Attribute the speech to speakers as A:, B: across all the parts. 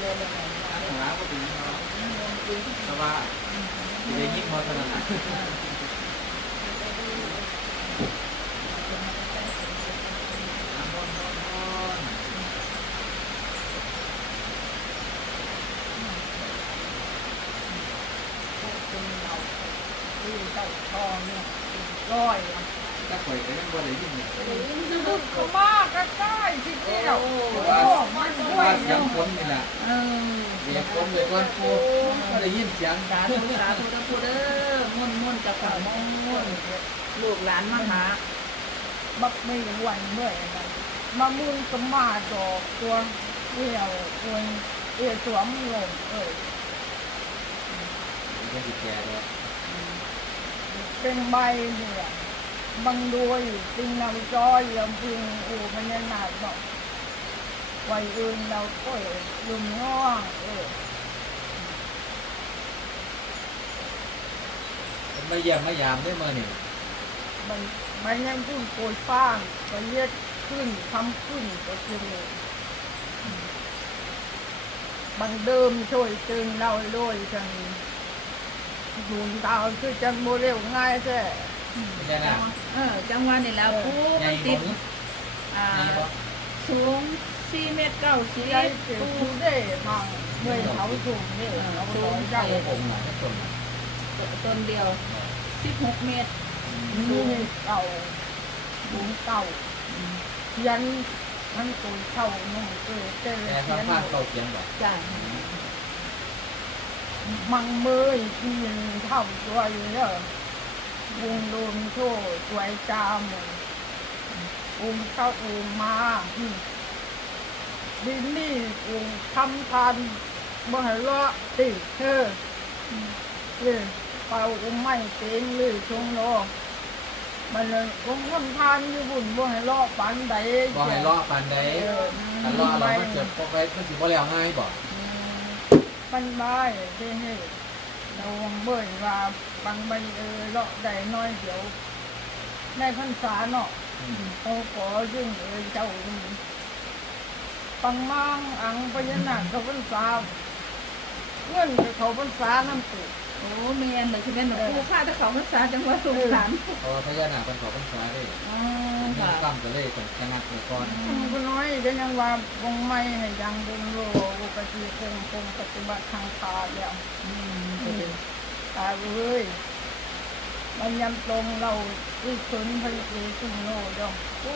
A: เลยเลย
B: ตั้งหัวก็ถึงเนาะเพราะว่าจะได้ยิบมอเตอร์นะ
A: เป็นเราที่เจ้าทองเนี่ยร้อยอะ
B: ถ้าข่อยก็ยังบ่ได้ยินเนี่ย
A: มากก็ได้ทีเดียว
B: ว่า
A: โอ้มันด้ว
B: ว่ายเสียงคนนี่แหละ
A: เออ
B: เสียงคนเลยก่อนปูก็ได้ยินเสียง
C: สาธุสาธุนะพูเด้อม่วนม่วนกับข่าม่วนลูกหลานมาหา
A: บักไม่ไหวเมื่อยอะมามุนก็มาดอกตัวเดี่ยวตัวเอวสวมลงเออ
B: มันสิแก่แล้ว
A: เป็นใบเนี่ยบางด้วยจริงเราจอยลำพึงโอ้มันยัง หนาบอกวัยอื่นเราก็ลุมง่วงเออ
B: มาเยี่ยมมายามได้มานี่
A: มันมันยังพูดโกยฟ้างก็เลียดขึ้นทำขึ้นก็คืออบางเดิมช่วยตึงเราด้วยจังดูนดาวคือจังโมเร็วง่ายแท้
B: ไม่ใช่นะ
C: เออจังหวะนี่แล้วผู้
B: ใหญ่
C: ติ
B: บ่
C: ด
B: มึง
C: อ่า
B: ใหญ่บ่
C: สูง4เมตร90
A: ใจเจ็บผู้ได้ทางเมื่อเขาสูงนี่เราก็ร้อยใจ
B: ใหญ่ผมหน่อยให้คนน่ะ
C: ต้นเดียว16เมตร
A: นี่เก่าบุงเก่ายันทั้งตัวเท่านุ่งเออเต้
B: แต่
A: เที
B: ทาง
A: ยน
B: ภาคเก่าเสียงบ่
C: จ้ะ
A: มังเมยที่เท่าตัวอยู่เนอะ วงโดนโชว์สวยจามอุ้มเข้าอุ้มมาดินนี่อุ้มทำทานบ่ให้เลาะติเธอเออเป่าอุ้มไม่เป็นเลยชงโลมันเลยคงทำทานอยู่บุญบ่ให้เลาะปันใด
B: บ่ให้เลาะปานใด
A: ออ
B: คันเลาะแล้วมันเกิดพวกไปมันสิบ่แล้วง่ายบ่
A: ปันไม้เด้ เราวงเบิ่งว่าบางใบเออเลาะได้น้อยเดียวในพรรษาเนาะ
B: อืม
A: โอ้ขอยึงเออเจ้านี่ปังมังอังพญานาคเขาพรรษาเงินไปเขาพรรษาน้ำตุก
C: โอ้แม่นเลยสิแม่นผู้ค่าถ้าเขาภาษาจังหวัดลูกหลาน
B: เพราะว่าพญานาคเป็นเขาเป็นฟ้าเด้
C: อ๋อ
B: มี
C: ค่ะ
B: กรรมก็เลยต้องชนะไปก่อน
A: มันก็น้อยเดี๋ยวยังว่าคงไม่ให้ยังเดินโลอุปฏิคงคงปฏิบัติทางตาแล้ว
C: อืมก็เป็น
A: ตาเอ้ยมันยำตรงเราอีกคนพระเอสุโนดองโอ้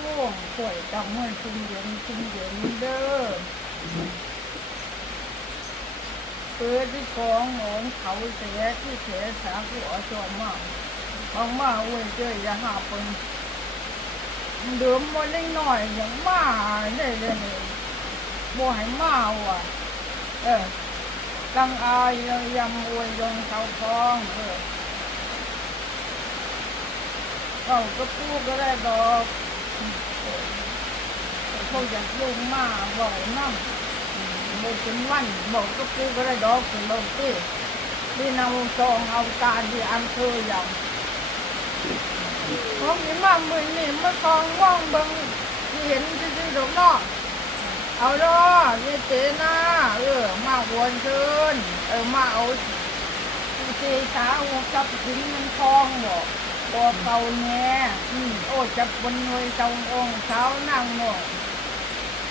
A: ป่วยจำเมื่อชุมเย็นชุมเย็นเด้อ เปิดที่กองหนองเขาเสียที่เสียสาผู้อจอมมากของมาเว้ยเจ้ยอย่าหาเปินเดิมมันได้หน่อยอย่างมาได้เลยนี่บ่ให้มาว่ะ เออตั้งอายยำอวยยงเขาทองเออเขาก็พูดก็ได้ดอกเขาอยากลงมาบอกน้ำ บอกเป็นวันบอกก็พูดก็ได้ดอกเป็นดอกที่ที่นำซองเอาตาที่อันเคยอย่างเพราะมีมามือนี่มาซองว่องบิงที่เห็นที่ดอกนอกเอาดอนี่เจนะเออ มาวนเชิญเออ มาเอาเจสาวกับถึงมันทองบอกบอกเก่าแง่อืมโอ้จับบนหน่วยจ้าองค์สาวนั่งหมด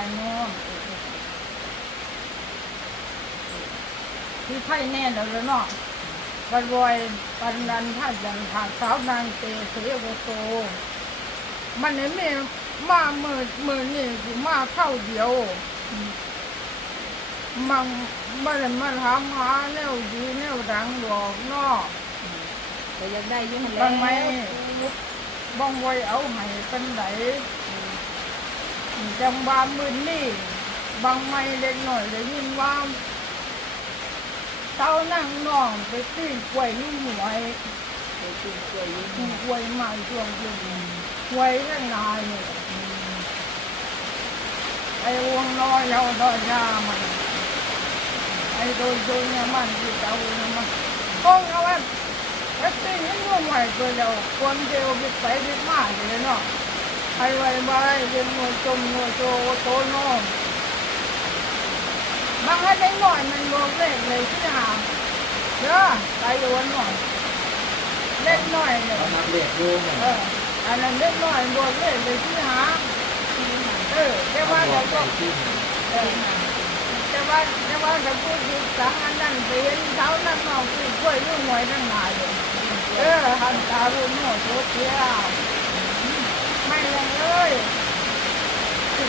A: าดอยหนักขัดอย่างนี้อร่อยมากเผ็ดเผ็ดปวดเผ็ดของคนกับปัญหากับปัญหาเอาลงอีกจะกินที่นอนเขาเอาทั่วได้นอนที่ไข่แน่แล้วเนาะปันรวยปันนันท่านยันทางสาวนางเตเสวโต มันเนี่ยมีมาเมื่อเมื่อนี่สิมาเข้าเดียวมันมันมาถามหาแนวดีแนวดังดอกเนอก
C: ก็อยากได้อยุ่งแล้
A: บางไหม
C: ว
A: บ้องไว้เอาให้เป็นไหน จังบามือนี่บางไม่เล็กหน่อยเลยยินว่าเต้านั่งนองไปตีกล้วยลูกหวย
C: ไปกินกล้วยอยู่
A: ถูกหวยมาช่วงเย็นหวยเรื่องนายเนี่ยไอ้วงน้อยเอาดอยยามันไอ้โดยโดยเนี่ยมันที่เจ้าเนี่ยมันก้องเอาไว้ไอ้ตีนี่ร่วมไหวตัวเดียวคนเดียวบิดไปมาเลยเนาะ ไอ้ไว้ไว้เรียนมวยจมมวยโจโตโน่บางให้ได้หน่อยมันบอกเลขเลยที่หาเด้อไปโยนหน่อยเล็กหน่อยเนี่ย
B: เขา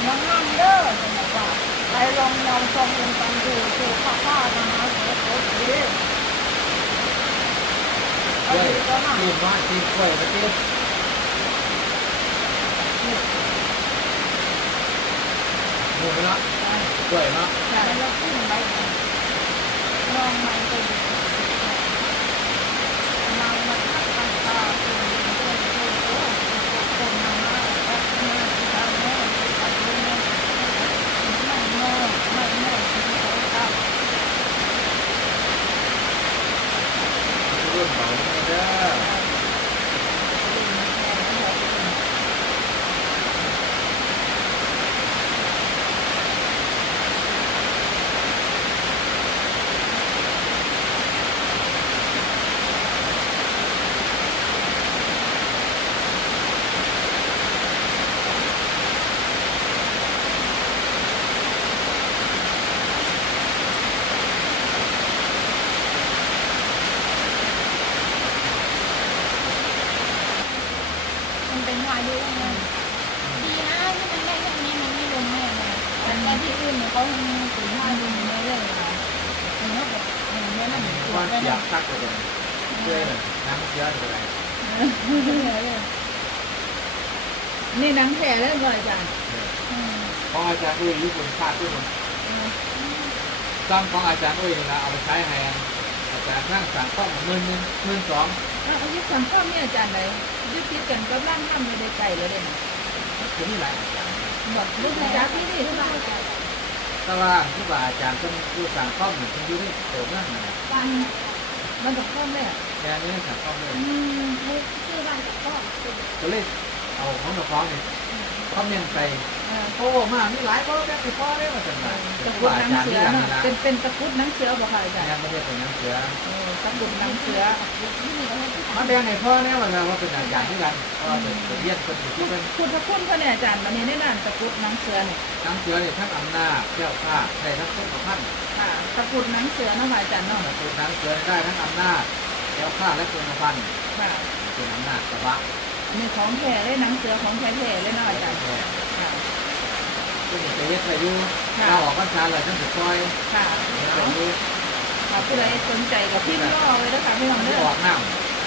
A: มันนั่งเด้อจะบอกว่าไปลองลองซองลงกันดูดูข้าข้านะฮะโตโตเทีเอา
B: เฮ้ย
A: ดีก็มา
B: ทีมน้อยทีมกล้วยมาทีมหมูเนาะกล้วยเนาะ
A: ใช่แล้วขึ้นไปลองมันไปดูนางมันทักตาตาคุณโตโตโตคนนางมาแอปมาทางโน้นตัดโน้นไม่โน้ไม่โน้ที่เขาทำ
B: รุ่นเบาเนี่ยเด้อ
D: มันเป็นวายุไงดีนะที่มันได้แค่นี้มันไม่ลงแม่เลยแต่แต่ที่อื่น เนี่ยเขาถึงวายุเลยเลยค่ะเห็นเขาบอกอย่างเงี้มันปว
B: วั
D: ด
B: น
D: เลย
B: เสีย
D: นะ
B: บตักเลยเด้อน้ำเสียอะไร
C: นี่หนังแผ่แล้วบ่อาจารย์
B: เพราะอาจารย์อุ้ยยุคนพลาดด้วยมันซ้ำของอาจารย์อุ้ยนี่นะเอาไปใช้ให้อาจารย์นั่งสั่งต้องหมื่นหนึ่งหมื่นสอง
C: เอาเอายึดสังข้อมนี่อาจารย์เลยยึดติดกันกับร่างทำไม่ได้ไกลเลยเด้นะ
B: คือนี่แหละอาจารย์
C: บอกลูกจักที่นี่ทุกคน
B: แต่ว่าที่ว่าอาจารย์ต้องอยู่สั่งข้อมหนึ่งต้องอยู่ที่โถนั่นนะ
C: มันกับข้อมเลยอะ
B: แกนี่สั่งข้อมเลย
C: อืม
D: ชื่อบ้านก็
B: ก็เลยเอาของน้องเนี่ย คอมเมนต์ใส่
C: เออ
B: โอ้มามีหลายพ่อแม่คือพ่อได้มาจากไหน
C: ตะ
B: คื
C: กรุด
B: ว่า
C: หนั
B: อางจารย์
C: เสื
B: ที่
C: อ
B: กัน
C: เนาะ
B: นี่นะ
C: เป็นเป็นตะกรุดหนังเสือบ่ค่ะอาจารย์
B: ยังไม่ได้เป็นยังเสือ
C: เออตะกรุดหนังเสือ
D: ที่นี่ก็ให้ที่
B: มาแบ่งให้พ่อแน่ว่าเราเป็นอาจารย์ที่กันเพราะว่าเป็นเรียนคนอยู่ที่เป็น
C: พุทธคุณพระเนี่ยอาจารย์วันนี้ในด้านตะกรุดหนังเสือเนี่ย
B: ทั้งเสือเนี่ยทั้งอำนาจแก้วข้าได้ทั้งต้นกับพัน
C: ค่ะตะกรุดหนังเสือเนาะค่ะอาจารย์เนาะ
B: ตัวทั้งเสือได้ทั้งอำนาจแก้วข้าและต้นกับพัน
C: ค่ะ
B: เป็นอำนาจกระบะ
C: อันนี้ของแท้เลยหนังเสือของแท้ๆเลยเนาะอาจารย์ค่ะ
B: ก็มีไปเฮ็ดไปอยู่เราออกพรรษาเลยทั้งสุดซอย
C: ค่ะ
B: เฮ็ดไป
C: เนาะ
B: อยู่
C: ค่ะผู้ใดสนใจกับพี่ล่อไว้แล้วค่ะพี่น้อง
B: มัน
C: เด้
B: จะ
C: อ
B: ออกน้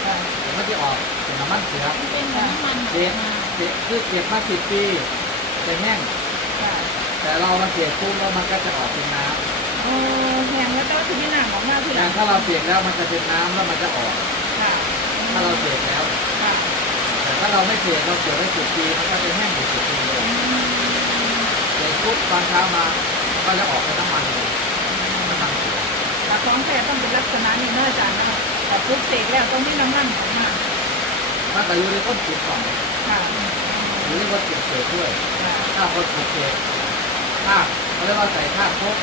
C: ค่ะำ
B: มันจะออกเป็นน้ำมันเสือ
D: เป็นน้ำมัน
B: เก็บเก็บคือเก็บมาสิบปีจะแห้ง
C: ค่ะ
B: แต่เรามาเสียบปุ๊บแล้วมันก็จะออกเป็นน้
C: โอ้แห้งแล้วก็ที่นี่หนังออกมาทีำหลั
B: แต่
C: ง
B: ถ้าเราเสียบแล้วมันจะเป็นน้ำแล้วมันจะออก
C: ค่ะ
B: ถ้าเราเสียบแล้ว
C: ค่ะ
B: แต่ ถ้าเราไม่เสียเราเสียไว้สิบปีมันก็จะแห้งอยู่สิบปีเลยเสียบปุ๊บตอนเช้ามาก็จะออกเป็นน้ำมันเลยน้ำมันเสือ
C: แต่ของแท้ต้องเป็นลักษณะนี้เนาะอาจารย์นะคะแต่ปุ๊บเสกแล้วต้องมีน้ำมันออกมา
B: มันก็อยู่ในต้นจิตก่อน
C: ค่ะ
B: อยู่ในต้นจิตเสกด้วย ถ้าคนจิตเสกธาเขาเรียกว่าใส่ธาตุครบ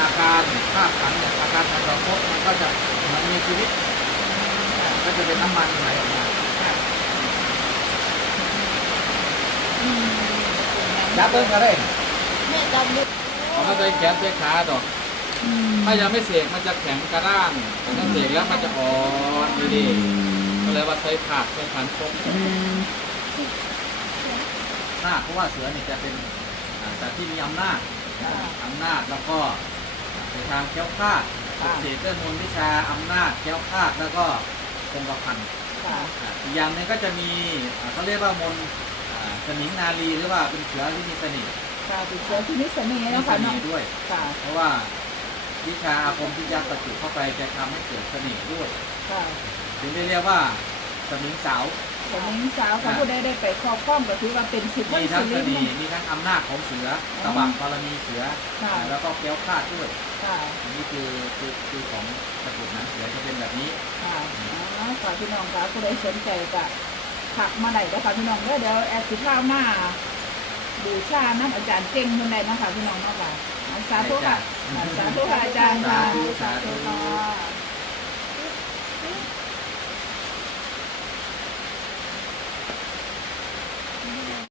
B: อาการธาตุขันเนี่ยอาการของเราครบมันก็จะเหมือนมีชีวิตก็จะเป็นน้ำมันไหลออกมา
C: ค่ะอืม
B: จับเบิ้งก็ได้
D: แม่จับดู
B: มันก็เลยแขนไปขาดอก ถ้ายังไม่เสกมันจะแข็งกระด้างแต่ถ้าเสกแล้วมันจะอ่อนดีๆก็เลยว่าใช้ผักเป็นขันคก
C: อืม
B: นาคเพราะว่าเสือเนี่ยจะเป็นอ่าสัตว์ที่มีอำนาจ
C: ค่ะ
B: อำนาจแล้วก็ในทางแก้วคลาด
C: ค่ะ
B: เสกด้วยมนต์วิชาอำนาจแก้วคลาดแล้วก็คงกระพัน
C: คค่ะ
B: อ่าอีกอย่างหนึงก็จะมีอ่าเขาเรียกว่ามนต์อ่า สมิงนาลีหรือว่าเป็นเสือที่มีเสน่ห์
C: ค่ะติดเชื้อที่นิสเน่ห์
B: มี
C: เนาะ
B: เส
C: ค่ะ
B: น่
C: เนาะ
B: ห์ด้วย
C: ค่ะ
B: เพราะว่าวิชาอาคมที่ยัดประจุเข้าไปจะทำให้เกิดเสน่ห์ด้วย
C: ค่ะ
B: ถึงได้เรียกว่าสมิงสาว
C: สมิงสาวค่ะผู้ใดได้ไปครอบครองก็ถือว่าเป็นสิทธิ์
B: มีทั้ง
C: สุ
B: เส
C: รินท
B: น่
C: ร์
B: ห์มีทั้งอำนาจของเสือตะบักบารมีเสือ
C: ค่ะ
B: แล้วก็แก้วคลาดด้วย
C: ค่ะ
B: อันนี้คือคือคือของตระกูลหนังเสือจะเป็นแบบนี้
C: ค่ะอ๋อค่ะพี่น้องค่ะผู้ใดสนใจก็ ถักมาได้เด้อค่ะพี่น้องเด้อเดี๋ยวแอดสิพามาบูชาน้ำอาจารย์เก่งคนใดเนาะค่ะพี่น้องเนาะค่ะอ่าสาธุค่ะอ่าสาธุค่ะอาจารย์ค่ะ
B: สาธุสาธุ
C: ค่ะ